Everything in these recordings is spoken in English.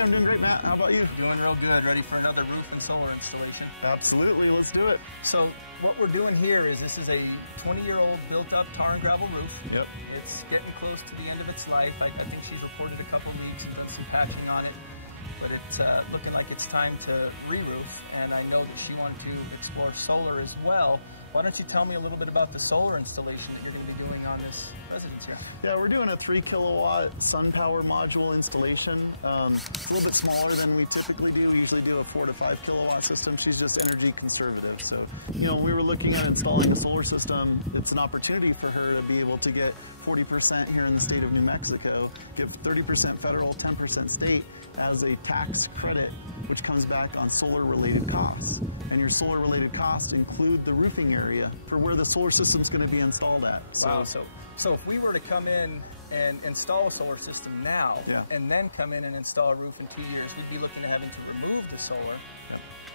Hey, I'm doing great, Matt. How about you? Doing real good. Ready for another roof and solar installation? Absolutely. Let's do it. So what we're doing here is this is a 20-year-old built-up tar and gravel roof. Yep. It's getting close to the end of its life. I think she's reported a couple leaks and done some patching on it. But it's looking like it's time to re-roof, and I know that she wanted to explore solar as well. Why don't you tell me a little bit about the solar installation that you're going to be doing on this residence here? Yeah, we're doing a 3 kilowatt sun power module installation. A little bit smaller than we typically do. We usually do a 4 to 5 kilowatt system. She's just energy conservative. So, when we were looking at installing a solar system, it's an opportunity for her to be able to get 40% here in the state of New Mexico, give 30% federal, 10% state as a tax credit, which comes back on solar-related costs. And your solar-related costs include the roofing area for where the solar system is going to be installed at. Wow, so if we were to come in and install a solar system now, and then come in and install a roof in 2 years, we'd be looking at having to remove the solar,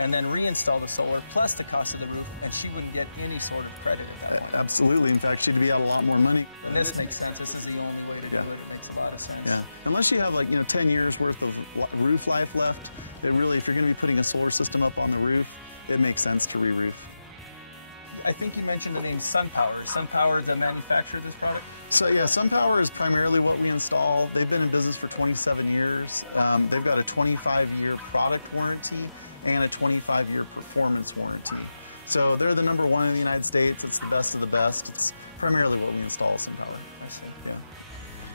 and then reinstall the solar plus the cost of the roof, and she wouldn't get any sort of credit at that point. Absolutely. In fact, she'd be out a lot more money. And this makes sense. This is the only way to do it. It makes a lot of sense. Yeah. Unless you have 10 years worth of roof life left, it really, if you're going to be putting a solar system up on the roof, it makes sense to re-roof. I think you mentioned the name SunPower. SunPower is the manufacturer of this product? So yeah, SunPower is primarily what we install. They've been in business for 27 years. They've got a 25-year product warranty and a 25-year performance warranty. So they're the number one in the United States. It's the best of the best. It's primarily what we install at SunPower.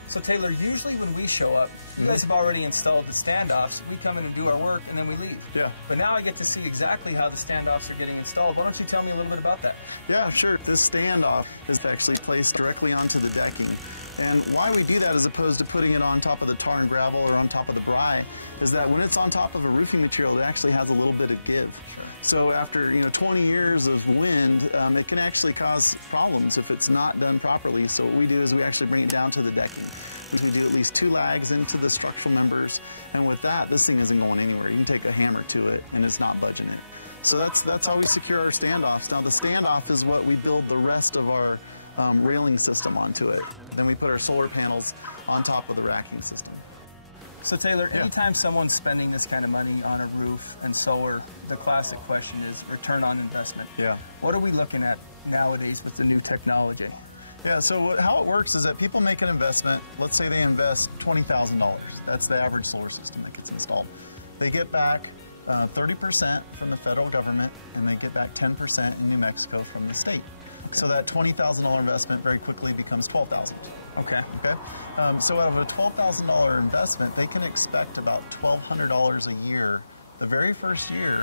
So Taylor, usually when we show up, you guys have already installed the standoffs. We come in and do our work, and then we leave. Yeah. But now I get to see exactly how the standoffs are getting installed. Why don't you tell me a little bit about that? Yeah, sure. This standoff is actually placed directly onto the decking. And why we do that as opposed to putting it on top of the tar and gravel or on top of the brine is that when it's on top of a roofing material, it actually has a little bit of give. So after 20 years of wind, it can actually cause problems if it's not done properly. So what we do is we actually bring it down to the decking. We can do at least 2 lags into the structural members, and with that, this thing isn't going anywhere. You can take a hammer to it, and it's not budging it. So that's how we secure our standoffs. Now the standoff is what we build the rest of our railing system onto it, and then we put our solar panels on top of the racking system. So Taylor, anytime someone's spending this kind of money on a roof and solar, the classic question is return on investment. Yeah. What are we looking at nowadays with the new technology? Yeah, so how it works is that people make an investment. Let's say they invest $20,000. That's the average solar system that gets installed. They get back 30% from the federal government, and they get back 10% in New Mexico from the state. So that $20,000 investment very quickly becomes $12,000. Okay. So out of a $12,000 investment, they can expect about $1,200 a year the very first year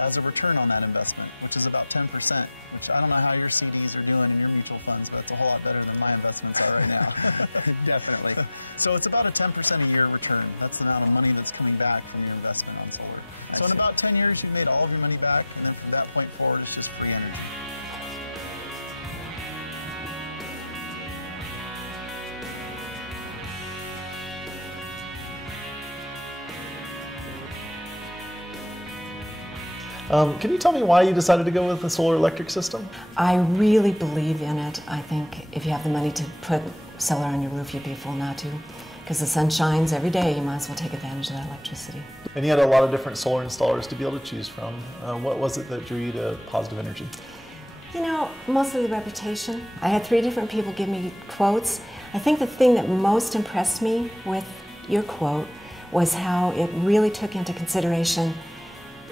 as a return on that investment, which is about 10%, which I don't know how your CDs are doing in your mutual funds, but it's a whole lot better than my investments are right now. Definitely. So it's about a 10% a year return. That's the amount of money that's coming back from your investment on solar. So in about 10 years, you've made all of your money back, and then from that point forward, it's just free energy. Can you tell me why you decided to go with the solar electric system? I really believe in it. I think if you have the money to put solar on your roof, you'd be a fool not to. Because the sun shines every day, you might as well take advantage of that electricity. And you had a lot of different solar installers to be able to choose from. What was it that drew you to Positive Energy? Mostly the reputation. I had 3 different people give me quotes. I think the thing that most impressed me with your quote was how it really took into consideration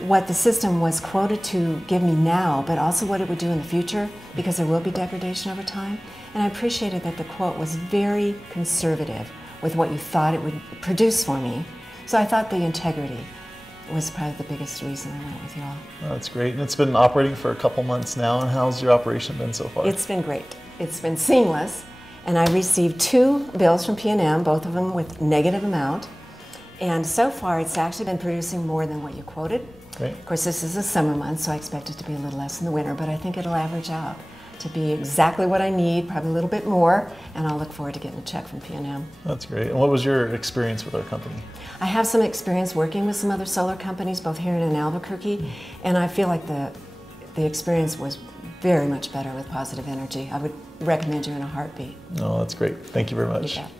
what the system was quoted to give me now, but also what it would do in the future, because there will be degradation over time. And I appreciated that the quote was very conservative with what you thought it would produce for me. So I thought the integrity was probably the biggest reason I went with you all. That's great. And it's been operating for a couple months now, and how's your operation been so far? It's been great. It's been seamless, and I received 2 bills from P&M, both of them with negative amount. And so far, it's actually been producing more than what you quoted. Great. Of course, this is a summer month, so I expect it to be a little less in the winter, but I think it'll average out to be exactly what I need, probably a little bit more, and I'll look forward to getting a check from P&M. That's great. And what was your experience with our company? I have some experience working with some other solar companies, both here and in Albuquerque, and I feel like the experience was very much better with Positive Energy. I would recommend you in a heartbeat. Oh, that's great. Thank you very much. You bet.